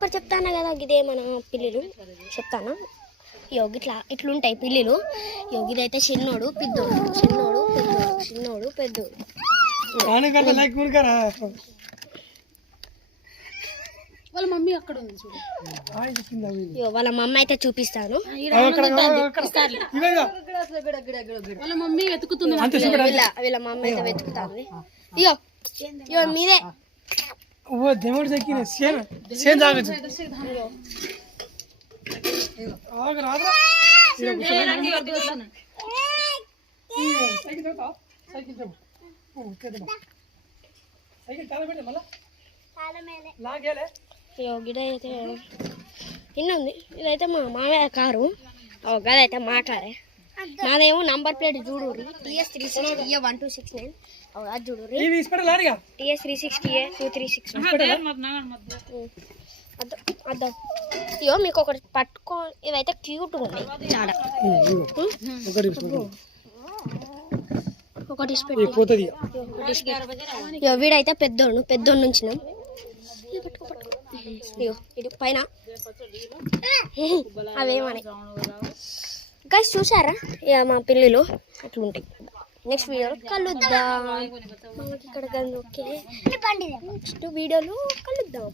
ఇప్పుడు చెప్తాను కదా ఇదే మన పిల్లులు చెప్తాను. ఇట్లుంటాయి పిల్లులు. ఇదైతే చిన్నోడు పెద్దోడు, చిన్నోడు పెద్దోడు, చిన్నోడు పెద్దోడు. వాళ్ళ మమ్మీ అక్కడ ఉంది చూడు. వాళ్ళ మమ్మీ అయితే చూపిస్తాను. వాళ్ళ మమ్మీ వెతుకుతుంది. వీళ్ళ మమ్మీ అయితే వెతుకుతాంది. ఇయో ఇయో మీరే దేవుడు దక్కిన గిడైతే ఇన్నుంది. ఇదైతే మా మామయ్య కారు. గదైతే మాట్లాడే నాదేమో నంబర్ ప్లేట్ చూడు TS 360 1269. అది చూడు TS 360 236. అద్దాం. ఇయో మీకు ఒకటి పట్టుకో. ఇవైతే క్యూట్గా ఉన్నాయి చాలా. ఒకటి వీడైతే పెద్దోడు నుంచినాం. ఇటు పైన అవేమని గైస్ చూసారా మా పిల్లలు అట్లుంటాయి. నెక్స్ట్ వీడియోలో కలుద్దాం. ఇక్కడ ఓకే నెక్స్ట్ వీడియోలో కలుద్దాం.